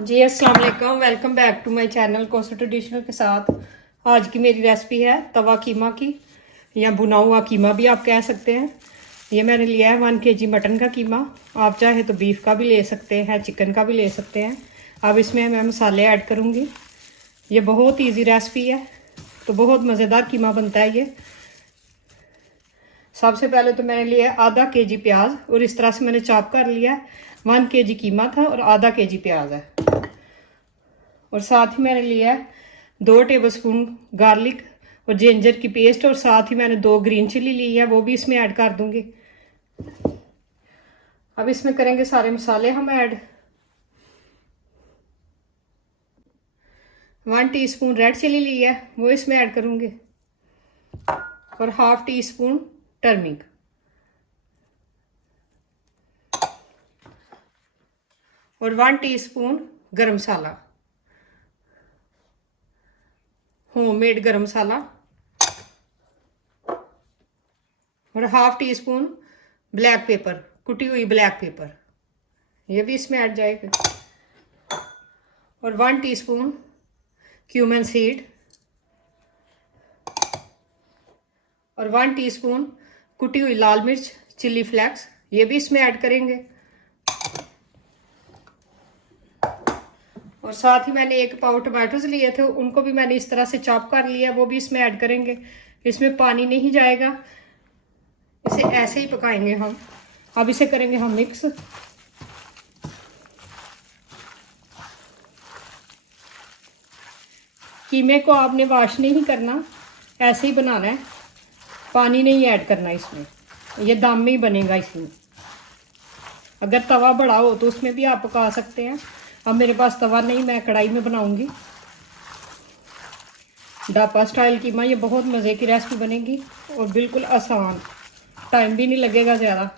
जी अस्सलाम वालेकुम, welcome back to my channel कोसा ट्रेडिशनल के साथ। आज की मेरी रेसिपी है तवा कीमा की, या भुना हुआ कीमा भी आप कह सकते हैं। ये मैंने लिया है 1 kg मटन का कीमा। आप चाहे तो बीफ का भी ले सकते हैं, चिकन का भी ले सकते हैं। अब इसमें मैं मसाले ऐड करूँगी। ये बहुत ईजी रेसिपी है, तो बहुत मज़ेदार कीमा बनता है ये। सबसे पहले तो मैंने लिया आधा kg प्याज, और इस तरह से मैंने चॉप कर लिया। 1 kg कीमा था और आधा kg प्याज है। और साथ ही मैंने लिया है 2 टेबलस्पून गार्लिक और जिंजर की पेस्ट, और साथ ही मैंने 2 ग्रीन चिली ली है, वो भी इसमें ऐड कर दूंगी। अब इसमें करेंगे सारे मसाले हम ऐड। 1 टीस्पून रेड चिली ली है, वो इसमें ऐड करूंगी, और 1/2 टीस्पून टर्मरिक, और 1 टीस्पून गरम मसाला, होममेड गरम मसाला, और 1/2 टीस्पून ब्लैक पेपर, कुटी हुई ब्लैक पेपर, ये भी इसमें ऐड जाएगा, और 1 टीस्पून क्यूमन सीड, और 1 टीस्पून कुटी हुई लाल मिर्च चिली फ्लेक्स, ये भी इसमें ऐड करेंगे। और साथ ही मैंने 1 पाव टमाटोज लिए थे, उनको भी मैंने इस तरह से चॉप कर लिया, वो भी इसमें ऐड करेंगे। इसमें पानी नहीं जाएगा, इसे ऐसे ही पकाएंगे हम। अब इसे करेंगे हम मिक्स। कीमे को आपने वॉश नहीं करना, ऐसे ही बनाना है, पानी नहीं ऐड करना इसमें, ये दम में ही बनेगा इसमें। अगर तवा बड़ा हो तो उसमें भी आप पका सकते हैं। अब मेरे पास तवा नहीं, मैं कढ़ाई में बनाऊंगी। ढापा स्टाइल कीमा, ये बहुत मज़े की रेसिपी बनेगी और बिल्कुल आसान, टाइम भी नहीं लगेगा ज़्यादा।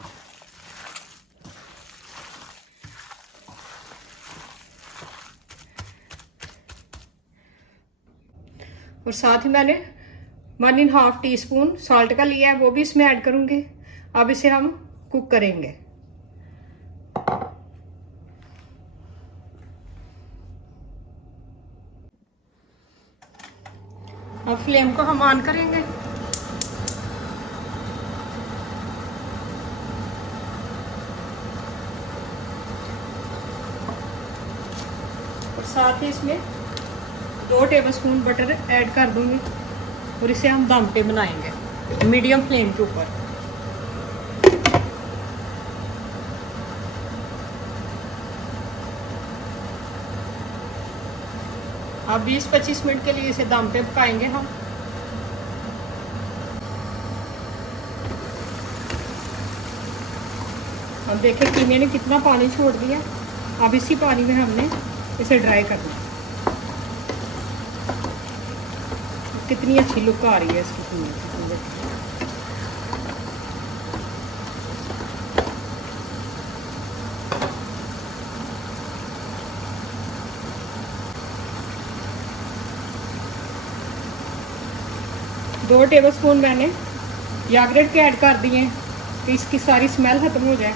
और साथ ही मैंने 1.5 टीस्पून सॉल्ट का लिया है, वो भी इसमें ऐड करूंगी। अब इसे हम कुक करेंगे। अब फ्लेम को हम ऑन करेंगे। और साथ ही इसमें 2 टेबलस्पून बटर ऐड कर दूंगी, और इसे हम दम पे बनाएंगे मीडियम फ्लेम के ऊपर। अब 20-25 मिनट के लिए इसे दम पे पकाएंगे हम। अब देखें कीमे ने कितना पानी छोड़ दिया। अब इसी पानी में हमने इसे ड्राई करना है। कितनी अच्छी लुक आ रही है इसकी कीमे की। 2 टेबलस्पून मैंने यागरेट के ऐड कर दिए हैं कि इसकी सारी स्मेल खत्म हो जाए।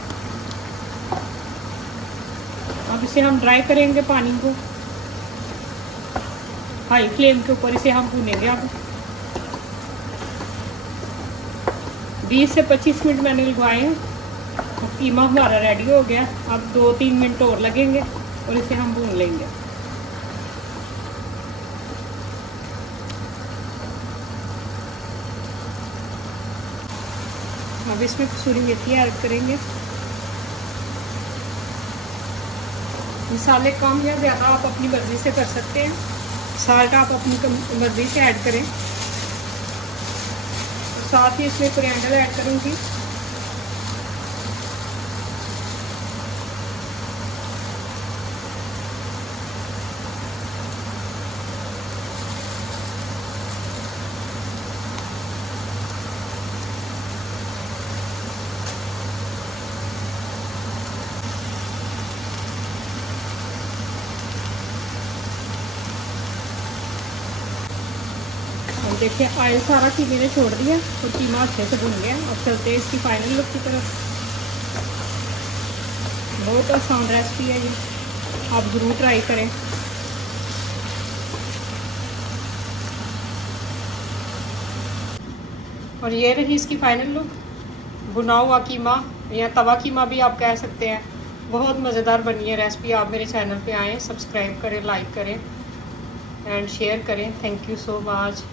अब इसे हम ड्राई करेंगे पानी को, हाई फ्लेम के ऊपर इसे हम भूनेंगे। अब 20 से 25 मिनट मैंने लगवाए हैं। कीमा हमारा रेडी हो गया। अब 2-3 मिनट और लगेंगे और इसे हम भून लेंगे। अब इसमें कसूरी मेथी ऐड करेंगे। मसाले कम या ज़्यादा आप अपनी मर्ज़ी से कर सकते हैं। साल्ट आप अपनी मर्ज़ी से ऐड करें। साथ ही इसमें कोरिएंडर ऐड करूँगी। देखिए ऑयल सारा कीमे ने छोड़ दिया और कीमा अच्छे से भुन गया। अब चलते हैं इसकी फाइनल लुक की तरफ। बहुत आसान रेसिपी है ये। आप ज़रूर ट्राई करें। और ये रही इसकी फाइनल लुक। भुना हुआ कीमा या तवा कीमा भी आप कह सकते हैं। बहुत मज़ेदार बनी है रेसिपी। आप मेरे चैनल पे आएँ, सब्सक्राइब करें, लाइक करें एंड शेयर करें। Thank you so much.